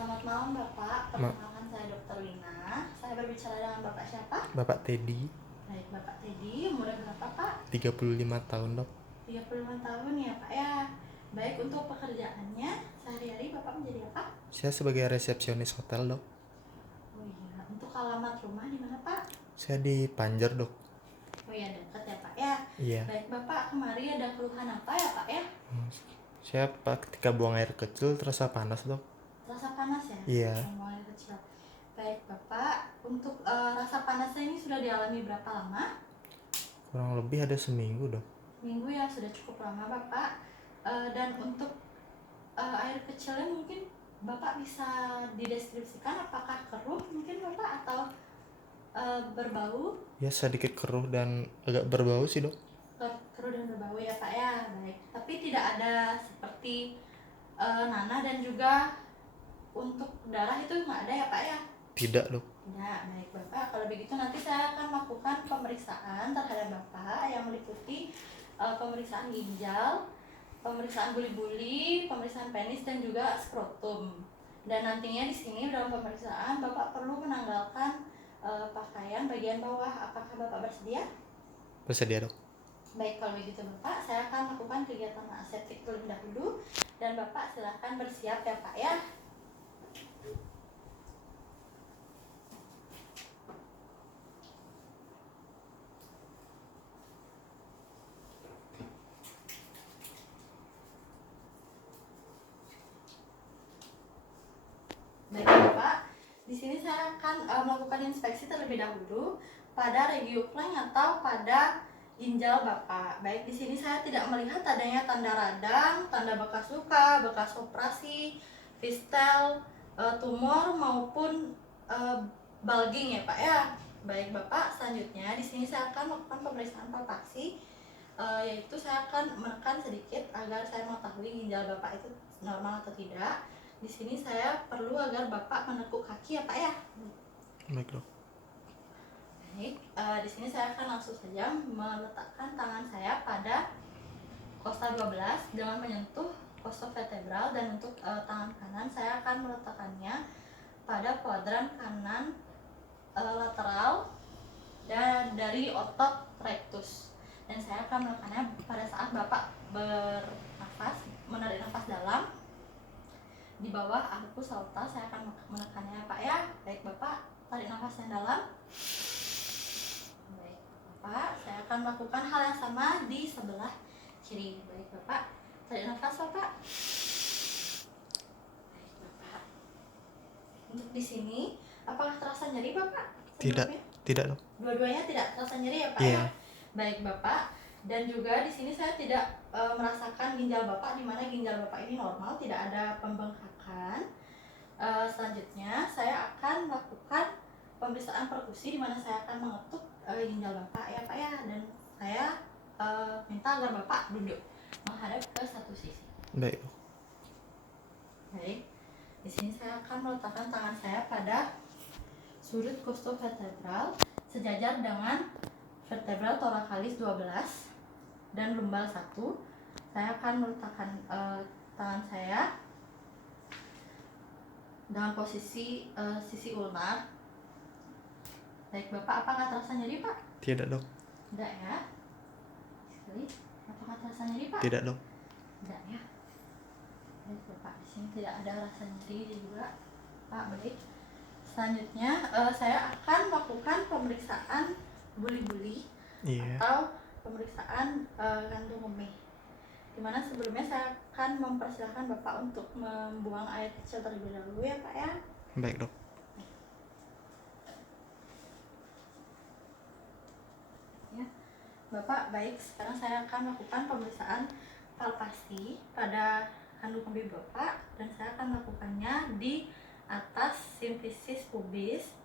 Selamat malam Bapak, Ma- perkenalkan saya Dr. Lina. Saya berbicara dengan Bapak siapa? Bapak Teddy, Baik, Bapak Teddy, umur berapa Pak? 35 tahun dok. 35 tahun ya Pak ya. Baik, untuk pekerjaannya sehari-hari Bapak menjadi apa? Saya sebagai resepsionis hotel dok. Oh iya, untuk alamat rumah di mana Pak? Saya di Panjer dok. Oh iya, dekat ya Pak ya. Iya. Baik Bapak, kemari ada keluhan apa ya Pak ya? Saya ketika buang air kecil terasa panas dok. Rasa panas ya? Iya. Mulai kecil. Baik Bapak, untuk rasa panasnya ini sudah dialami berapa lama? Kurang lebih ada seminggu dok. Minggu ya, sudah cukup lama Bapak. Dan untuk air kecilnya mungkin Bapak bisa dideskripsikan apakah keruh mungkin Bapak atau berbau? Ya sedikit keruh dan agak berbau sih dok. Keruh dan berbau ya Pak ya, baik. Tapi tidak ada seperti nanah dan juga untuk darah itu nggak ada ya Pak ya? Tidak dok. Tidak, baik Bapak. Kalau begitu nanti saya akan melakukan pemeriksaan terhadap Bapak yang meliputi pemeriksaan ginjal, pemeriksaan buli-buli, pemeriksaan penis dan juga skrotum. Dan nantinya di sini dalam pemeriksaan Bapak perlu menanggalkan pakaian bagian bawah. Apakah Bapak bersedia? Bersedia dok. Baik, kalau begitu Bapak, saya akan melakukan kegiatan aseptik terlebih dahulu dan Bapak silahkan bersiap ya Pak ya. Baik Bapak, di sini saya akan melakukan inspeksi terlebih dahulu pada regioplank atau pada ginjal Bapak. Baik, di sini saya tidak melihat adanya tanda radang, tanda bekas luka, bekas operasi, fistel, tumor maupun bulging ya Pak ya. Baik Bapak, selanjutnya di sini saya akan melakukan pemeriksaan palpasi, yaitu saya akan menekan sedikit agar saya mengetahui ginjal Bapak itu normal atau tidak. Di sini saya perlu agar Bapak menekuk kaki ya Pak ya. Baik dok. Baik, di sini saya akan langsung saja meletakkan tangan saya pada kosta 12 dengan menyentuh costovertebral, dan untuk tangan kanan saya akan meletakkannya pada kuadran kanan lateral dan dari otot rectus. Dan saya akan melakukannya pada saat Bapak bernafas, menarik nafas dalam di bawah arcus alta. Saya akan menekannya Pak ya. Baik Bapak, tarik nafas yang dalam. Baik Bapak, saya akan melakukan hal yang sama di sebelah kiri. Baik Bapak, tarik nafas Bapak. Baik Bapak. Untuk di sini, apakah terasa nyeri Bapak? Tidak. Tidak dok. Dua-duanya tidak terasa nyeri ya Pak Iya. ya. Baik Bapak, dan juga di sini saya tidak merasakan ginjal Bapak, di mana ginjal Bapak ini normal, tidak ada pembengkakan. Selanjutnya saya akan melakukan pemeriksaan perkusi, di mana saya akan mengetuk ginjal Bapak ya Pak ya, dan saya minta agar Bapak duduk menghadap ke satu sisi. Baik dok. Baik, di sini saya akan meletakkan tangan saya pada sudut costovertebral sejajar dengan vertebral thoracalis 12 dan lumbal 1. Saya akan meletakkan tangan saya dengan posisi sisi ulnar. Baik Bapak, apakah terasa nyeri Pak? Tidak dok. Tidak ya. Sekali, apakah terasa nyeri Pak? Tidak dok. Tidak ya. Baik Bapak, di sini tidak ada rasa nyeri juga Pak. Baik. Selanjutnya saya akan melakukan pemeriksaan buli-buli atau pemeriksaan kandung kemih, dimana sebelumnya saya akan mempersilahkan Bapak untuk membuang air kecil terlebih dahulu ya Pak ya. Baik dok. Ya Bapak, baik, sekarang saya akan melakukan pemeriksaan palpasi pada kandung kemih Bapak, dan saya akan melakukannya di atas simfisis pubis,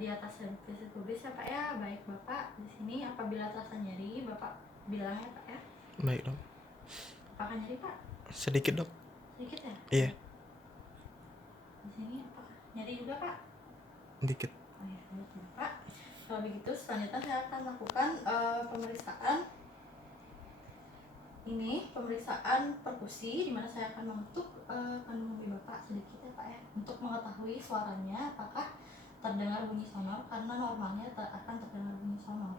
di atas simfisis pubis ya Pak ya. Baik Bapak, di sini apabila terasa nyeri Bapak bilang ya Pak ya. Baik dok. Apakah nyeri Pak? Sedikit dok. Sedikit ya? Iya. Di sini apakah nyeri juga Pak? Sedikit. Oh ya, baik Pak. Kalau begitu selanjutnya saya akan melakukan pemeriksaan ini, pemeriksaan perkusi, di mana saya akan mengetuk kandung kemih Bapak sedikit ya Pak ya. mengetahui suaranya apakah terdengar bunyi sonor, karena normalnya akan terdengar bunyi sonor.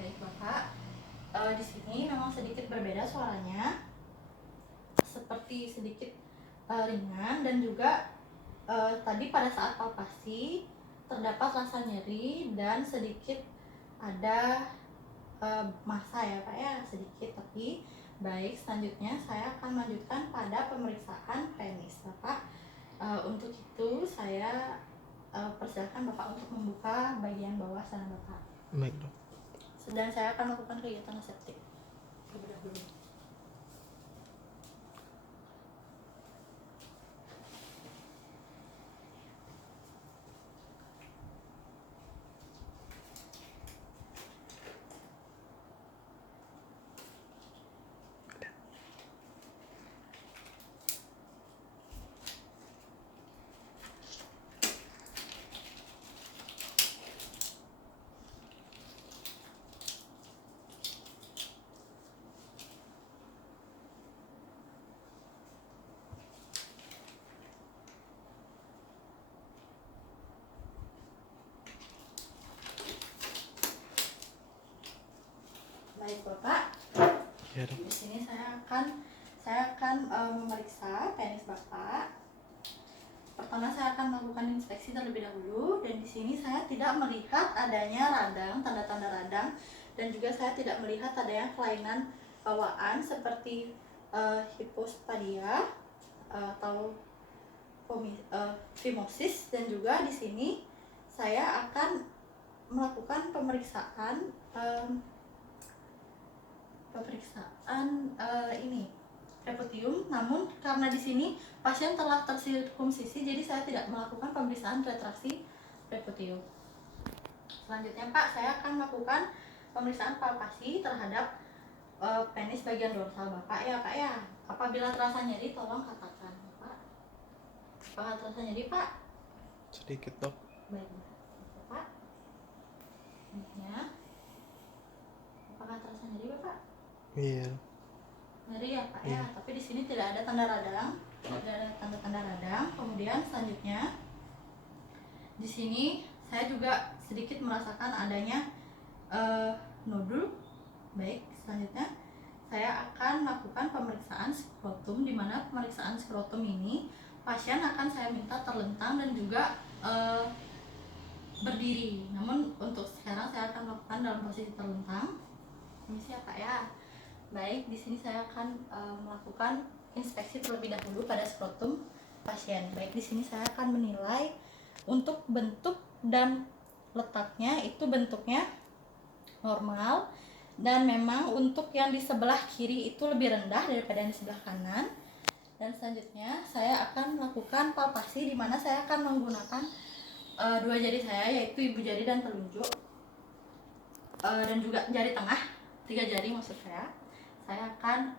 Baik Bapak, di sini memang sedikit berbeda suaranya, seperti sedikit ringan, dan juga tadi pada saat palpasi terdapat rasa nyeri dan sedikit ada massa ya Pak ya, sedikit tapi. Baik, selanjutnya saya akan melanjutkan pada pemeriksaan penis Bapak. Untuk itu saya persilakan Bapak untuk membuka bagian bawah sana Bapak. Baik dok. Dan saya akan melakukan kegiatan aseptik terlebih dahulu. Baik Bapak, Ya dok. di sini saya akan memeriksa penis Bapak. Pertama saya akan melakukan inspeksi terlebih dahulu, dan di sini saya tidak melihat adanya radang, tanda-tanda radang, dan juga saya tidak melihat adanya kelainan bawaan seperti hipospadia atau fimosis. Dan juga di sini saya akan melakukan pemeriksaan ini preputium, namun karena di sini pasien telah tersirkumsisi, jadi saya tidak melakukan pemeriksaan retraksi preputium. Selanjutnya Pak, saya akan melakukan pemeriksaan palpasi terhadap penis bagian dorsal Bapak ya Pak ya. Apabila terasa nyeri tolong katakan Pak. Apakah terasa nyeri Pak? Sedikit dok. Baik Bapak. Selanjutnya, apakah terasa nyeri Bapak? Iya. Nyeri ya Pak ya, tapi di sini tidak ada tanda radang, tidak ada tanda-tanda radang. Kemudian selanjutnya di sini saya juga sedikit merasakan adanya nodul. Baik, selanjutnya saya akan melakukan pemeriksaan skrotum, di mana pemeriksaan skrotum ini pasien akan saya minta terlentang dan juga berdiri. Namun untuk sekarang saya akan melakukan dalam posisi terlentang. Permisi ya Pak ya. Baik, di sini saya akan melakukan inspeksi terlebih dahulu pada skrotum pasien. Baik, di sini saya akan menilai untuk bentuk dan letaknya, itu bentuknya normal, dan memang untuk yang di sebelah kiri itu lebih rendah daripada yang di sebelah kanan. Dan selanjutnya saya akan melakukan palpasi, di mana saya akan menggunakan dua jari saya, yaitu ibu jari dan telunjuk, dan juga jari tengah, 3 jari maksud saya. Saya akan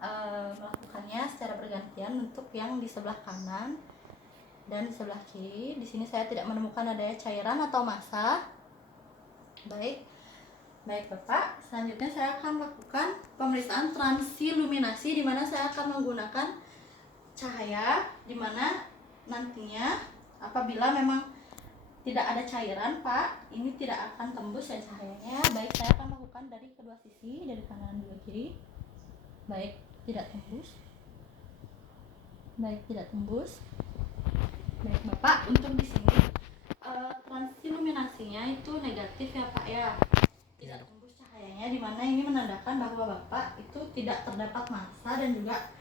melakukannya secara bergantian untuk yang di sebelah kanan dan di sebelah kiri. Di sini saya tidak menemukan adanya cairan atau massa. Baik Bapak. Selanjutnya saya akan melakukan pemeriksaan transiluminasi, di mana saya akan menggunakan cahaya, di mana nantinya apabila memang tidak ada cairan Pak, ini tidak akan tembus ya cahayanya. Baik, saya akan melakukan dari kedua sisi, dari kanan dan kiri. Baik, tidak tembus. Baik, tidak tembus. Baik Bapak, untuk di sini transiluminasinya itu negatif ya Pak ya. Tidak tembus cahayanya, di mana ini menandakan bahwa Bapak itu tidak terdapat massa dan juga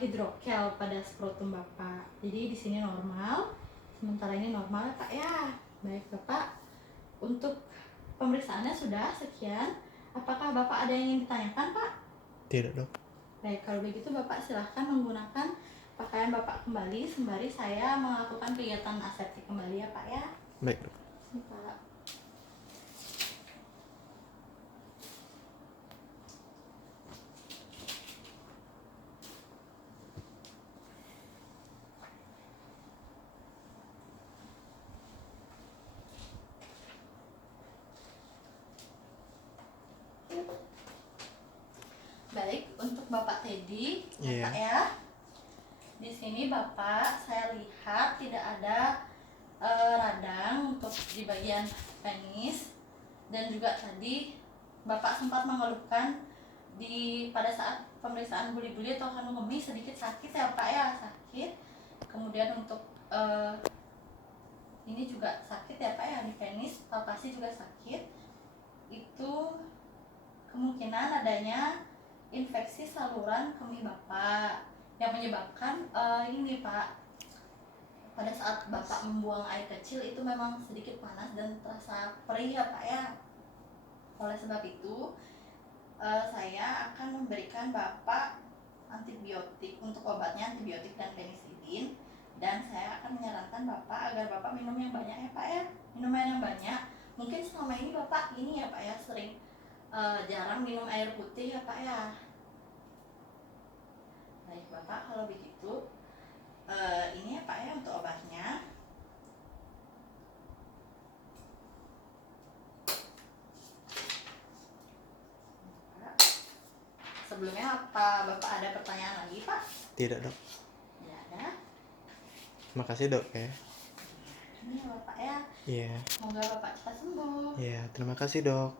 hidrokel pada skrotum Bapak. Jadi di sini normal. Sementara ini normal ya Pak ya. Baik Bapak, untuk pemeriksaannya sudah sekian. Apakah Bapak ada yang ingin ditanyakan Pak? Tidak dok. Baik, kalau begitu Bapak silahkan menggunakan pakaian Bapak kembali, sembari saya melakukan kegiatan aseptik kembali ya Pak ya. Baik dok. Ini, Pak. untuk Bapak Teddy, Iya. Bapak ya. Di sini Bapak saya lihat tidak ada radang untuk di bagian penis, dan juga tadi Bapak sempat mengeluhkan pada saat pemeriksaan buli-buli atau kandung kemih sedikit sakit ya Pak ya, sakit. Kemudian untuk ini juga sakit ya Pak ya, di penis palpasi juga sakit. Itu kemungkinan adanya infeksi saluran kemih Bapak yang menyebabkan ini Pak, pada saat Bapak membuang air kecil itu memang sedikit panas dan terasa perih ya Pak ya. Oleh sebab itu saya akan memberikan Bapak antibiotik, untuk obatnya antibiotik dan penisilin, dan saya akan menyarankan Bapak agar Bapak minum yang banyak ya Pak ya, minum air yang banyak. Mungkin selama ini Bapak ini ya Pak ya sering jarang minum air putih ya Pak ya. Baik Bapak, kalau begitu ini ya Pak ya untuk obatnya. Sebelumnya apa Bapak ada pertanyaan lagi Pak? Tidak dok. Ya ada. Makasih dok ya. Ini ya Bapak ya. Iya. Semoga Bapak cepat sembuh. Iya, terima kasih dok.